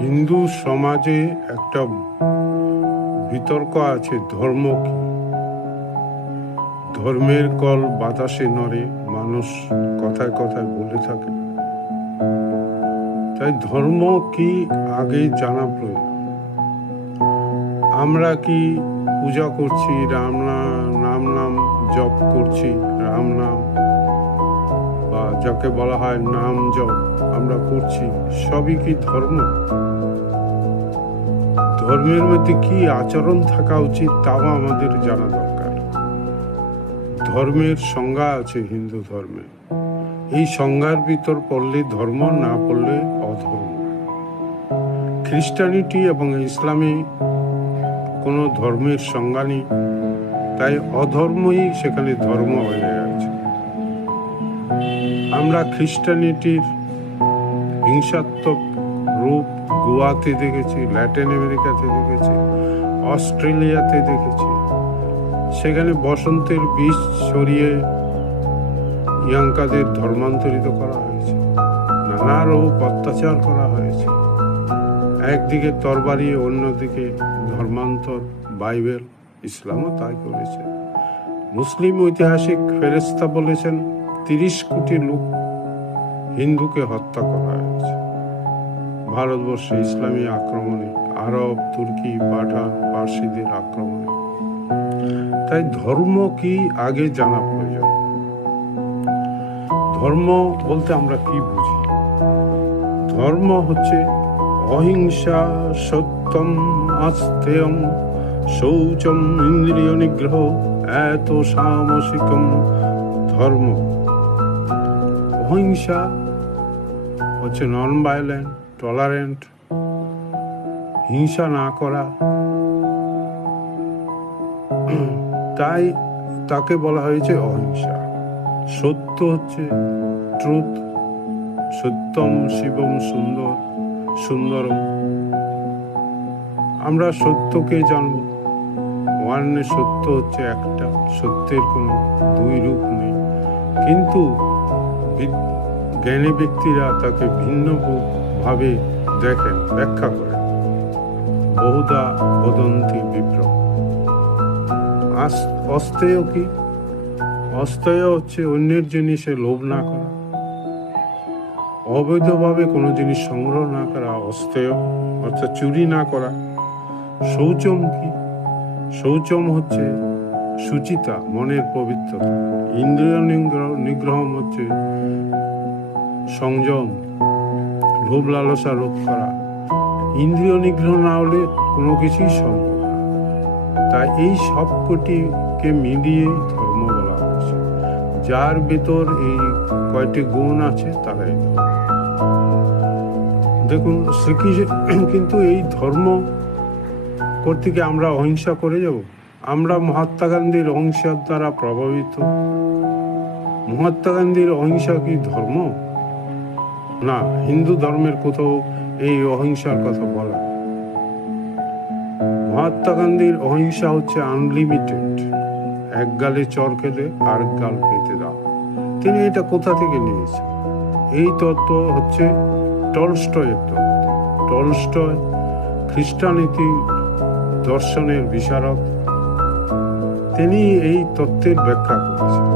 হিন্দু সমাজে একটা বিতর্ক আছে, ধর্ম কি। ধর্মের কল বাতাসে নড়ে, মানুষ কথায় কথায় বলে থাকে। তাই ধর্ম কি আগে জানা প্রয়োজন। আমরা কি পূজা করছি, নাম জপ করছি, রাম নাম বা যাকে বলা হয় নাম জপ আমরা করছি, সবই কি ধর্ম? ধর্মের মধ্যে কি আচরণ থাকা উচিত তাও আমাদের জানা দরকার। ধর্মের সংজ্ঞা আছে হিন্দু ধর্মে, এই সংজ্ঞার ভিতর পড়লে ধর্ম, না পড়লে অধর্ম। খ্রিস্টানিটি এবং ইসলামে কোনো ধর্মের সংজ্ঞা নেই, তাই অধর্মই সেখানে ধর্ম হয়ে গেছে। আমরা খ্রিস্টানিটির হিংসাত্মক রূপ গোয়াতে দেখেছি, ল্যাটিন আমেরিকাতে দেখেছি, অস্ট্রেলিয়াতে দেখেছি। সেখানে বসন্তের বীজ ছড়িয়ে ইয়াঙ্কাদের ধর্মান্তরিত করা হয়েছে, নানা রূপ অত্যাচার করা হয়েছে। একদিকে তরবারি, অন্যদিকে ধর্মান্তর। বাইবেল, ইসলামও তাই করেছে। মুসলিম ঐতিহাসিক ফেরেশতা বলেছেন 30 কোটি লোক হিন্দুকে হত্যা করা হয়েছে ভারতবর্ষে ইসলামী আক্রমণে, আরব, তুর্কি, পাঠান, পার্সিদের আক্রমণে। তাই ধর্ম কি আগে জানা প্রয়োজন। ধর্ম বলতে আমরা কি বুঝি? ধর্ম হচ্ছে অহিংসা, সত্যম, আস্তেয়ম, শৌচম, ইন্দ্রিয় নিগ্রহ, এত সামসিকম ধর্ম। অহিংসা হচ্ছে নন ভায়োলেন্ট, টলারেন্ট, হিংসা না করা। তাই তাকে বলা হয়েছে অহিংসা। সত্য হচ্ছে ট্রুথ, সত্যম শিবম সুন্দরম। আমরা সত্যকে জানব। ওয়ানে সত্য হচ্ছে একটা, সত্যের কোনো দুই রূপ নেই। কিন্তু জ্ঞানী ব্যক্তিরা তাকে ভিন্ন ভাবে দেখেন, ব্যাখ্যা করেন। বহুধা বদন্তি বিপ্র। অস্তেয় কি? অস্তেয় হচ্ছে অন্যের জিনিসে লোভ না করা, অবৈধভাবে কোনো জিনিস সংগ্রহ না করা অস্তেয়, অর্থাৎ চুরি না করা। শৌচম কি? শৌচম হচ্ছে সুচিতা, মনের পবিত্রতা। ইন্দ্রিয় নিগ্রহ হচ্ছে সংযম, লোভ লালসা রোধ করা। ইন্দ্রিয় নিগ্রহ না হলে কোনো কিছুই সম্ভব না। তাই এই সবকটিকে মিলিয়ে ধর্ম বলা হয়েছে। যার ভেতর এই কয়টি গুণ আছে তারাই ধর্ম। দেখুন শ্রীকৃষ্ণ কিন্তু এই ধর্ম করতে গিয়ে আমরা অহিংসা করে যাব। আমরা মহাত্মা গান্ধীর অহিংসার দ্বারা প্রভাবিত। মহাত্মা গান্ধীর অহিংসা কি ধর্ম? না, হিন্দু ধর্মের কোথাও এই অহিংসার কথা বলা। মহাত্মা গান্ধীর অহিংসা হচ্ছে আনলিমিটেড, এক গালে চর খেলে আরেক গাল পেতে দাও। তিনি এটা কোথা থেকে নিয়েছেন? এই তত্ত্ব হচ্ছে টলস্টয়ের তত্ত্ব। টলস্টয় খ্রিস্টানীতি দর্শনের বিশারদ, তিনি এই তত্ত্বের ব্যাখ্যা করেছেন।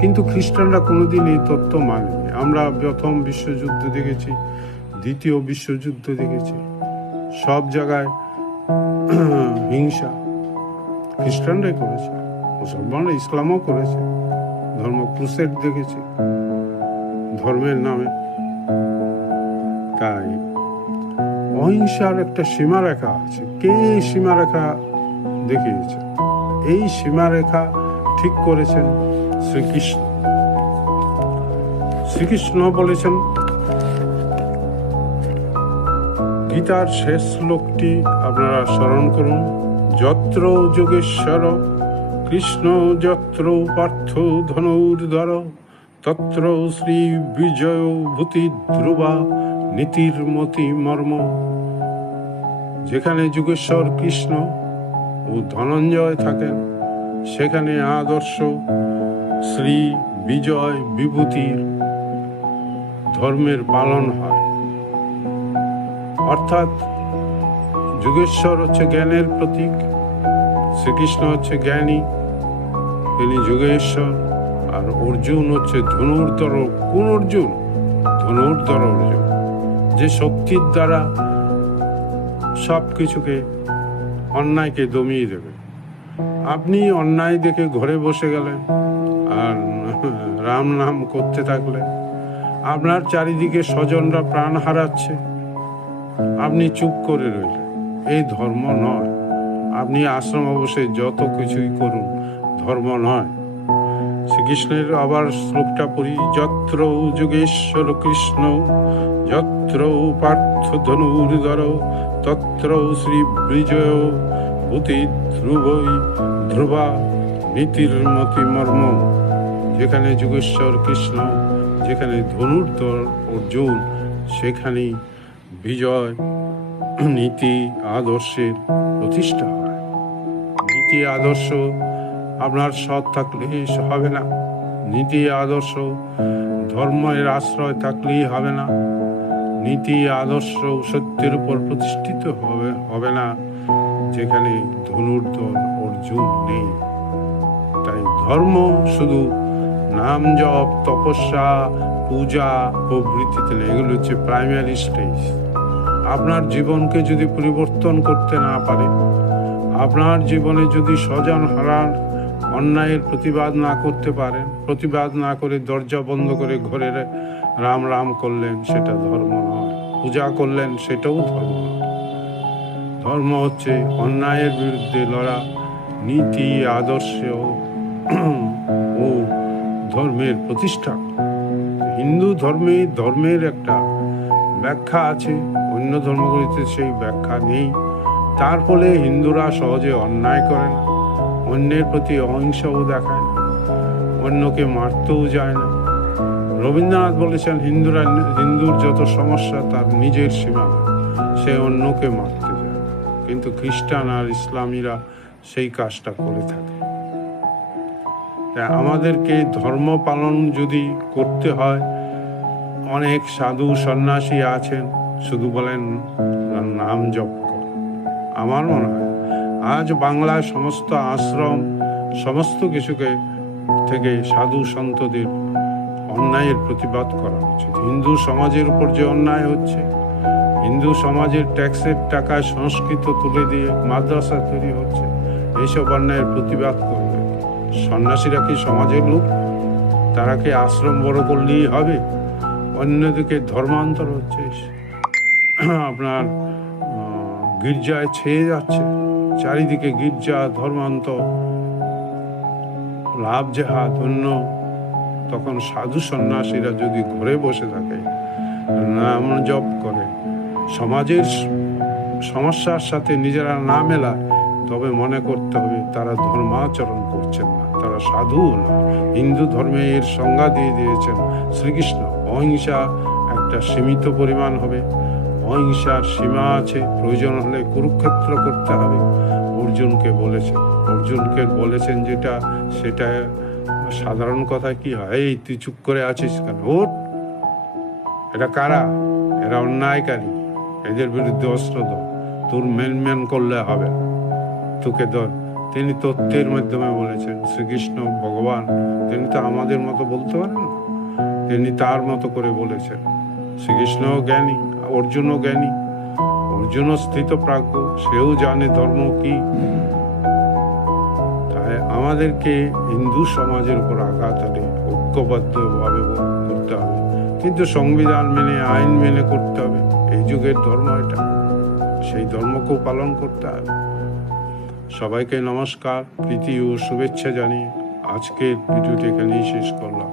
কিন্তু খ্রিস্টানরা কোনোদিন এই তত্ত্ব মানেনি। আমরা প্রথম বিশ্বযুদ্ধ দেখেছি, দ্বিতীয় বিশ্বযুদ্ধ দেখেছি, সব জায়গায় হিংসা খ্রিস্টানরাই করেছে, মুসলমানরা, ইসলামও করেছে। ধর্ম ক্রুসেড দেখেছি ধর্মের নামে। তাই অহিংসার একটা সীমারেখা আছে। কে সীমারেখা দেখিয়েছে? এই সীমারেখা ঠিক করেছেন শ্রীকৃষ্ণ। শ্রীকৃষ্ণ বলেছেন, গীতার শেষ শ্লোকটি আপনারা স্মরণ করুন। যত্র যোগেশ্বর কৃষ্ণ, যত্র পার্থ ধনুর্ধর, তত্র শ্রী বিজয় ভূতি ধ্রুবা নীতির মতি মর্ম। যেখানে যোগেশ্বর কৃষ্ণ ও ধনঞ্জয় থাকেন, সেখানে আদর্শ শ্রী বিজয় বিভূতির ধর্মের পালন হয়। অর্থাৎ যুগেশ্বর হচ্ছে জ্ঞানের প্রতীক, শ্রীকৃষ্ণ হচ্ছে জ্ঞানী, তিনি যুগেশ্বর। আর অর্জুন হচ্ছে ধনুর্ধর। কোন অর্জুন? ধনুর্ধর অর্জুন, যে শক্তির দ্বারা সব কিছুকে, অন্যায়কে দমিয়ে দেবে। আপনি অন্যায় দেখে ঘরে বসে গেলেন আর রাম নাম করতে থাকলেন, আপনার চারিদিকে স্বজনরা প্রাণ হারাচ্ছে, আপনি চুপ করে রইলেন। এই ধর্ম নয়। আপনি আশ্রম বসে যত কিছুই করুন, ধর্ম নয়। শ্রীকৃষ্ণের আবার শ্লোকটা পড়ি, যত্র যোগেশ্বর কৃষ্ণ যত্র পার্থ ধনুর্ধর তত্র শ্রী বিজয় ভূতি ধ্রুবই ধ্রুবা নীতির মতি মর্ম। যেখানে যোগেশ্বর কৃষ্ণ, যেখানে ধনুর্ধর অর্জুন, সেখানেই বিজয়, নীতি আদর্শের প্রতিষ্ঠা হয়। নীতি আদর্শ আপনার সৎ থাকলে হবে না, নীতি আদর্শ ধর্মের আশ্রয় থাকলেই হবে না, নীতি আদর্শ সত্যের উপর প্রতিষ্ঠিত হবে না যেখানে ধনুর্ধর অর্জুন নেই। তাই ধর্ম শুধু নাম জপ, তপস্যা, পূজা প্রভৃতিতে নেই। এগুলো হচ্ছে প্রাইমারি স্টেজ। আপনার জীবনকে যদি পরিবর্তন করতে না পারে, আপনার জীবনে যদি স্বজন হারার অন্যায়ের প্রতিবাদ না করতে পারেন, প্রতিবাদ না করে দরজা বন্ধ করে ঘরে রাম রাম করলেন, সেটা ধর্ম নয়। পূজা করলেন, সেটাও ধর্ম নয়। ধর্ম হচ্ছে অন্যায়ের বিরুদ্ধে লড়া, নীতি আদর্শ ও ধর্মের প্রতিষ্ঠা। হিন্দু ধর্মের একটা ব্যাখ্যা আছে, অন্য ধর্মগুলিতে সেই ব্যাখ্যা নেই। তার ফলে হিন্দুরা সহজে অন্যায় করে না, অন্যের প্রতি অহিংসাও দেখায় না, অন্যকে মারতেও যায় না। রবীন্দ্রনাথ বলেছেন, হিন্দুর যত সমস্যা তার নিজের সীমা, সে অন্যকে মারতে যায়। কিন্তু খ্রিস্টান আর ইসলামীরা সেই কাজটা করে থাকে। তাই আমাদেরকে ধর্ম পালন যদি করতে হয়, অনেক সাধু সন্ন্যাসী আছেন, শুধু বলেন নাম জপ কর। আমার মনে হয় আজ বাংলায় সমস্ত আশ্রম, সমস্ত কিছুকে থেকে সাধু সন্তদের অন্যায়ের প্রতিবাদ করা উচিত। হিন্দু সমাজের উপর যে অন্যায় হচ্ছে, হিন্দু সমাজের ট্যাক্সের টাকায় সংস্কৃত তুলে দিয়ে মাদ্রাসা তৈরি হচ্ছে, এইসব অন্যায়ের প্রতিবাদ করবে। সন্ন্যাসীরা কি সমাজের লোক? তারা কি আশ্রম বড় করলেই হবে? অন্যদিকে ধর্মান্তর হচ্ছে, আপনার গির্জায় ছেয়ে যাচ্ছে, চারিদিকে গির্জা, ধর্মান্তর, লাভ জেহাদ, অন্য। তখন সাধু সন্ন্যাসীরা যদি ঘরে বসে থাকে, নাম জপ করে, সমাজের সমস্যার সাথে নিজেরা না মেলায়, তবে মনে করতে হবে তারা ধর্মাচরণ করছেন না, তারা সাধুও না। হিন্দু ধর্মে এর সংজ্ঞা দিয়ে দিয়েছেন শ্রীকৃষ্ণ, অহিংসা একটা সীমিত পরিমাণ হবে, অহিংসার সীমা আছে, প্রয়োজন হলে কুরুক্ষেত্র করতে হবে। অর্জুনকে বলেছেন যেটা, সেটা সাধারণ কথা কি হয়, এই তুই চুপ করে আছিস কেন, ওঠ, এটা কারা? এরা অন্যায়কারী, এদের বিরুদ্ধে অস্ত্র দাও, তোর মেন করলে হবে, তোকে ধর। তিনি তত্ত্বের মাধ্যমে বলেছেন। শ্রীকৃষ্ণ ভগবান, তিনি তো আমাদের মতো বলতে পারেন না, তিনি তার মতো করে বলেছেন। শ্রীকৃষ্ণও জ্ঞানী, অর্জুনও জ্ঞানী, অর্জুনও স্থিতপ্রাজ্ঞ, সেও জানে ধর্ম কি। তাই আমাদেরকে হিন্দু সমাজের উপর আঘাত আনে ঐক্যবদ্ধভাবে করতে হবে, কিন্তু সংবিধান মেনে, আইন মেনে করতে হবে। এই যুগের ধর্ম এটা, সেই ধর্মকেও পালন করতে হবে। সবাইকে নমস্কার, প্রীতি ও শুভেচ্ছা জানিয়ে আজকের ভিডিওটি এখানেই শেষ করলাম।